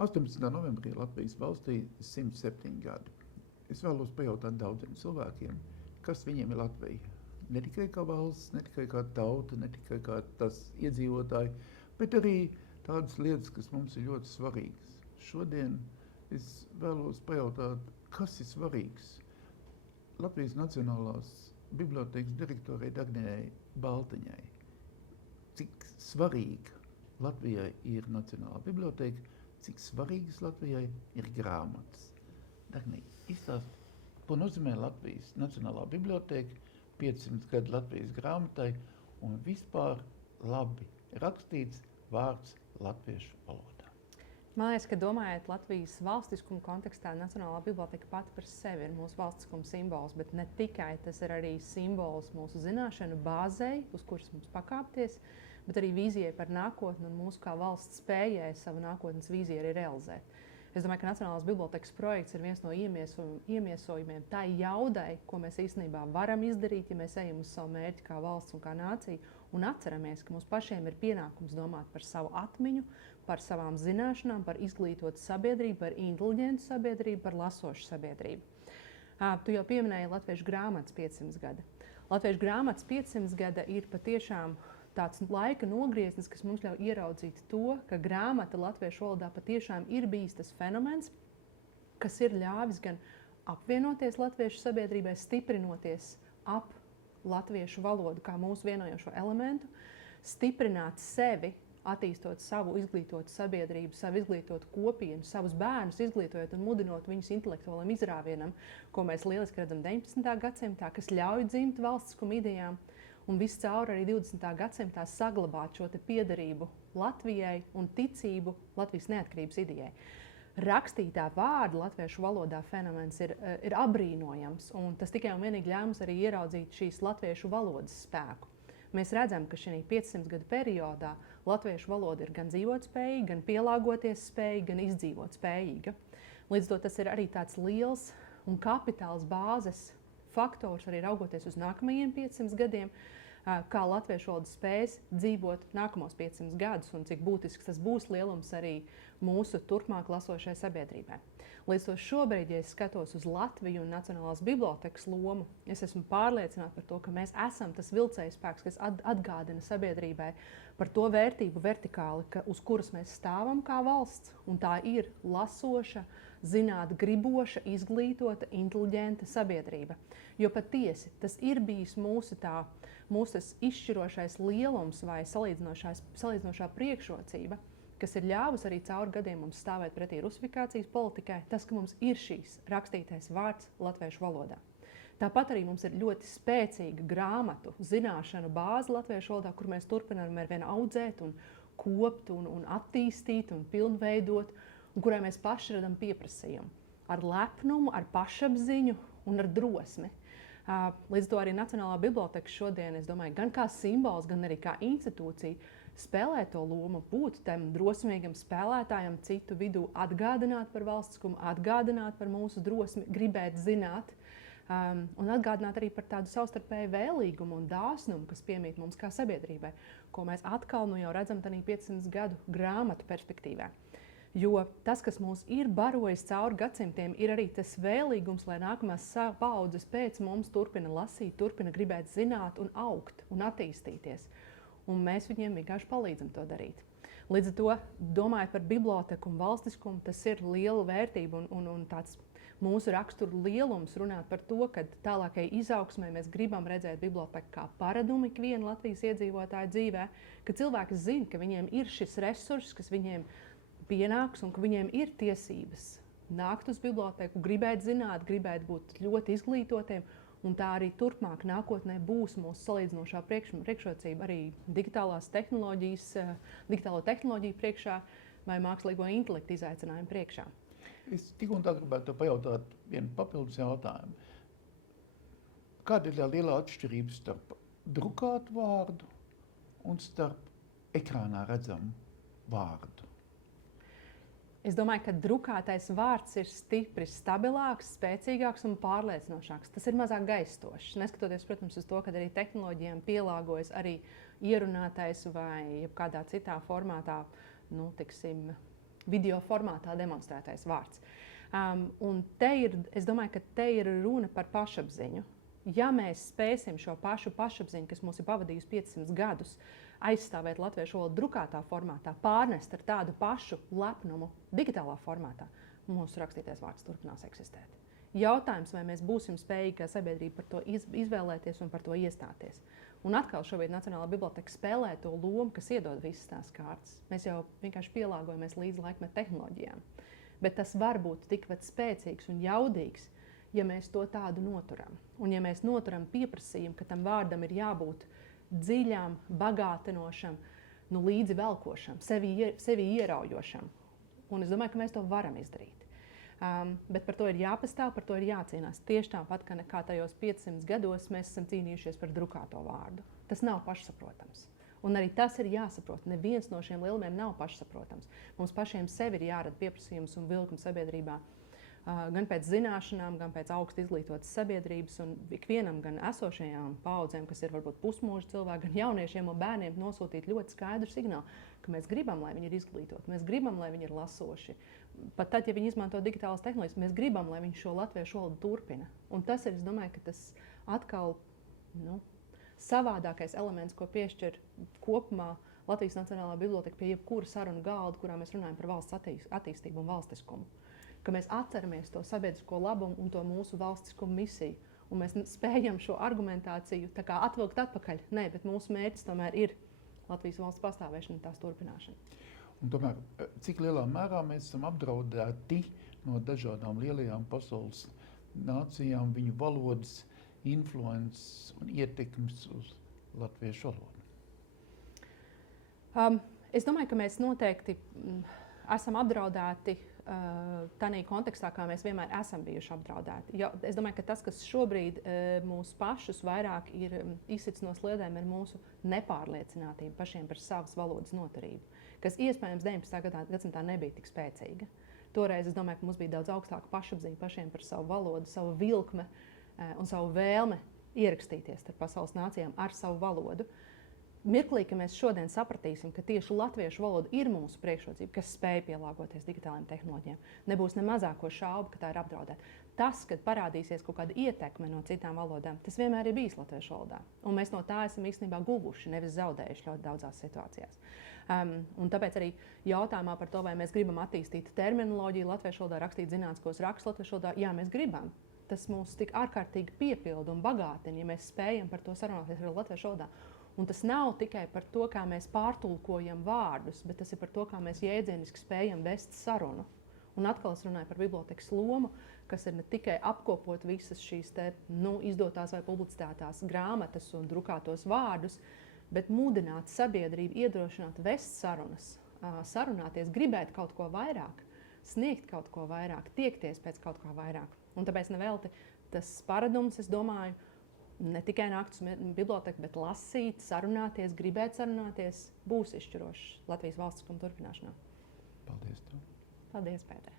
18. novembrī Latvijas valstī 107 gadi. Es vēlos pajautāt daudziem cilvēkiem, kas viņiem ir Latvija. Ne tikai kā valsts, ne tikai kā tauta, ne tikai kā tas iedzīvotāji, bet arī tādas lietas, kas mums ir ļoti svarīgas. Šodien es vēlos pajautāt, kas ir svarīgs Latvijas Nacionālās bibliotēkas direktorei Dagnijai Baltiņai. Cik svarīga Latvijai ir Nacionālā bibliotēka, cik svarīgas Latvijai ir grāmatas. Dagnija, izstāst, ko nozīmē Latvijas Nacionālā bibliotēka, 500 gadu Latvijas grāmatai un vispār labi rakstīts vārds latviešu valodā. Man liekas, ka domājot Latvijas valstiskuma kontekstā, Nacionālā biblioteka pati par sevi ir mūsu valstiskuma simbols, bet ne tikai tas ir arī simbols mūsu zināšanu bāzei, uz kuras mums pakāpties, bet arī vīzijai par nākotni un mūsu kā valsts spējai savu nākotnes vīziju arī realizēt. Es domāju, ka Nacionālās bibliotekas projekts ir viens no iemiesojumiem tai jaudai, ko mēs īstenībā varam izdarīt, ja mēs ejam uz savu mērķi kā valsts un kā nācija, un atceramies, ka mums pašiem ir pienākums domāt par savu atmiņu, par savām zināšanām, par izglītotu sabiedrību, par inteliģentu sabiedrību, par lasošu sabiedrību. Tu jau pieminēji Latviešu grāmatas 500 gada. Latviešu grāmatas 500 gada ir patiešām tāds laika nogrieznis, kas mums ļauj ieraudzīt to, ka grāmata latviešu valodā patiešām ir bijis tas fenomens, kas ir ļāvis gan apvienoties latviešu sabiedrībai, stiprinoties ap latviešu valodu kā mūsu vienojošo elementu, stiprināt sevi, attīstot savu izglītotu sabiedrību, savu izglītotu kopienu, savus bērnus izglītojot un mudinot viņus intelektuālam izrāvienam, ko mēs lieliski redzam 19. gadsimtā, kas ļauj dzimt valstiskuma idejām, un viscaur arī 20. gadsimtā saglabāt šo piederību Latvijai un ticību Latvijas neatkarības idejai. Rakstītā vārda latviešu valodā fenomens ir abrīnojams, un tas tikai un vienīgi ļauj mums arī ieraudzīt šīs latviešu valodas spēku. Mēs redzam, ka šī 500 gadu periodā latviešu valoda ir gan dzīvotspējīga, gan pielāgoties spējīga, gan izdzīvot spējīga. Līdz to tas ir arī tāds liels un kapitāls bāzes faktors arī raugoties uz nākamajiem 500 gadiem, kā latviešu valoda spēs dzīvot nākamos 500 gadus un cik būtisks tas būs lielums arī mūsu turpmāk lasošai sabiedrībai. Līdz to šobrīd, ja es skatos uz Latviju un Nacionālās bibliotekas lomu, es esmu pārliecināta par to, ka mēs esam tas vilcējspēks, kas atgādina sabiedrībai par to vērtību vertikāli, uz kuras mēs stāvam kā valsts, un tā ir lasoša, zināt griboša, izglītota, inteliģenta sabiedrība. Jo patiesi tas ir bijis mūsu tas izšķirošais lielums vai salīdzinošā priekšrocība, kas ir ļāvusi arī cauri gadiem mums stāvēt pretī rusifikācijas politikai, tas, ka mums ir šīs rakstītais vārds latviešu valodā. Tāpat arī mums ir ļoti spēcīga grāmatu zināšanu bāze latviešu valodā, kur mēs turpinām arvien audzēt un kopt un attīstīt un pilnveidot, un kurai mēs paši radam pieprasījumu. Ar lepnumu, ar pašapziņu un ar drosmi. Līdz to arī Nacionālā biblioteka šodien, es domāju, gan kā simbols, gan arī kā institūcija spēlē to lomu, būt tam drosmīgam spēlētājam citu vidū, atgādināt par valstiskumu, atgādināt par mūsu drosmi, gribēt zināt, un atgādināt arī par tādu savstarpēju vēlīgumu un dāsnumu, kas piemīt mums kā sabiedrībai, ko mēs atkal jau redzam tādā 500 gadu grāmatu perspektīvā. Jo tas, kas mūs ir barojis cauri gadsimtiem, ir arī tas vēlīgums, lai nākamās paaudzes pēc mums turpina lasīt, turpina gribēt zināt un augt un attīstīties. Un mēs viņiem vienkārši palīdzam to darīt. Līdz ar to, domājot par biblioteku un valstiskumu, tas ir liela vērtība un tāds mūsu rakstura lielums runāt par to, ka tālākai izaugsmai mēs gribam redzēt biblioteku kā paradumu ikviena Latvijas iedzīvotāja dzīvē, ka cilvēki zina, ka viņiem ir šis resurss, kas viņiem pienāks un ka viņiem ir tiesības nākt uz biblioteku, gribēt zināt, gribēt būt ļoti izglītotiem, un tā arī turpmāk nākotnē būs mūsu salīdzinošā priekšrocība arī digitālo tehnoloģiju priekšā vai mākslīgo intelektu izaicinājumu priekšā. Es tik un tā gribētu pajautāt vienu papildus jautājumu. Kāda ir tā lielā atšķirība starp drukātu vārdu un starp ekrānā redzamu vārdu? Es domāju, ka drukātais vārds ir stipri stabilāks, spēcīgāks un pārliecinošāks. Tas ir mazāk gaistošs. Neskatoties, protams, uz to, ka arī tehnoloģijām pielāgojas arī ierunātais vai kādā citā formātā, video formātā demonstrētais vārds. Un es domāju, ka te ir runa par pašapziņu. Ja mēs spēsim šo pašu pašapziņu, kas mums ir pavadījusi 500 gadus, aizstāvēt latviešu valodu drukātā formātā, pārnest ar tādu pašu lepnumu digitālā formātā, mūsu rakstītais vārds turpinās eksistēt. Jautājums, vai mēs būsim spējīgi kā sabiedrība par to izvēlēties un par to iestāties. Un atkal šobrīd Nacionālā biblioteka spēlē to lomu, kas iedod visas tās kārtas. Mēs jau vienkārši pielāgojamies līdz laikmetu tehnoloģijām. Bet tas var būt tikpat spēcīgs un jaudīgs, ja mēs to tādu noturam. Un ja mēs noturam pieprasījumu, ka tam vārdam ir jābūt dziļam, bagātinošam, līdzi velkošam, sevi ieraujošam. Un es domāju, ka mēs to varam izdarīt. Bet par to ir jāpastāv, par to ir jācīnās. Tieši tāpat, kā tajos 500 gados mēs esam cīnījušies par drukāto vārdu. Tas nav pašsaprotams. Un arī tas ir jāsaprot. Neviens no šiem lielumiem nav pašsaprotams. Mums pašiem sevi ir jārada pieprasījums un vilkums sabiedrībā. Gan pēc zināšanām, gan pēc augstu izglītotas sabiedrības, un ikvienam, gan esošajām paudzēm, kas ir varbūt pusmūža cilvēki, gan jauniešiem un bērniem nosūtīt ļoti skaidru signālu, ka mēs gribam, lai viņi ir izglītoti, mēs gribam, lai viņi ir lasoši. Pat tad, ja viņi izmanto digitālas tehnoloģijas, mēs gribam, lai viņi šo latviešu valodu turpina. Un tas ir, es domāju, ka tas atkal savādākais elements, ko piešķir kopumā Latvijas Nacionālā biblioteka pie jebkura sarunu galda, kurā mēs runājam par valsts attīstību un valstiskumu. Ka mēs atceramies to sabiedrisko labumu un to mūsu valstiskumu misiju. Un mēs spējam šo argumentāciju tā kā atvilkt atpakaļ. Nē, bet mūsu mērķis tomēr ir Latvijas valsts pastāvēšana un tās turpināšana. Un tomēr, cik lielā mērā mēs esam apdraudēti no dažādām lielajām pasaules nācijām, viņu valodas, influences un ietekmes uz latviešu valodu? Es domāju, ka mēs noteikti esam apdraudēti tādā kontekstā, kā mēs vienmēr esam bijuši apdraudēti. Es domāju, ka tas, kas šobrīd mūs pašus vairāk ir izsits no sliedēm, ir mūsu nepārliecinātība pašiem par savas valodas noturību, kas iespējams 19. gadsimtā nebija tik spēcīga. Toreiz es domāju, ka mums bija daudz augstāka pašapziņa pašiem par savu valodu, savu vilkme un savu vēlme ierakstīties starp pasaules nācijām ar savu valodu. Mirklī, ka mēs šodien sapratīsim, ka tieši latviešu valoda ir mūsu priekšrocība, kas spēj pielāgoties digitālajām tehnoloģijām, nebūs ne mazāko šaubu, ka tā ir apdraudēta. Tas, kad parādīsies kaut kāda ietekme no citām valodām, tas vienmēr ir bijis latviešu valodā. Un mēs no tā esam īstenībā guvuši, nevis zaudējuši ļoti daudzās situācijās. Un tāpēc arī jautājumā par to, vai mēs gribam attīstīt terminoloģiju latviešu valodā, rakstīt zinātniskos rakstus latviešu valodā, jā, mēs gribam. Tas mūs tik ārkārtīgi piepilda un bagātina, ja mēs spējam par to sarunāties ar latviešu valodā. Un tas nav tikai par to, kā mēs pārtulkojam vārdus, bet tas ir par to, kā mēs jēdzieniski spējam vest sarunu. Un atkal es runāju par bibliotekas lomu, kas ir ne tikai apkopot visas šīs izdotās vai publicētās grāmatas un drukātos vārdus, bet mudināt sabiedrību, iedrošināt vest sarunas, sarunāties, gribēt kaut ko vairāk, sniegt kaut ko vairāk, tiekties pēc kaut kā vairāk. Un tāpēc nevelti tas paradums, es domāju, ne tikai nākt uz biblioteku, bet lasīt, sarunāties, gribēt sarunāties, būs izšķirošs Latvijas valstiskuma turpināšanā. Paldies tev. Paldies, Pēter.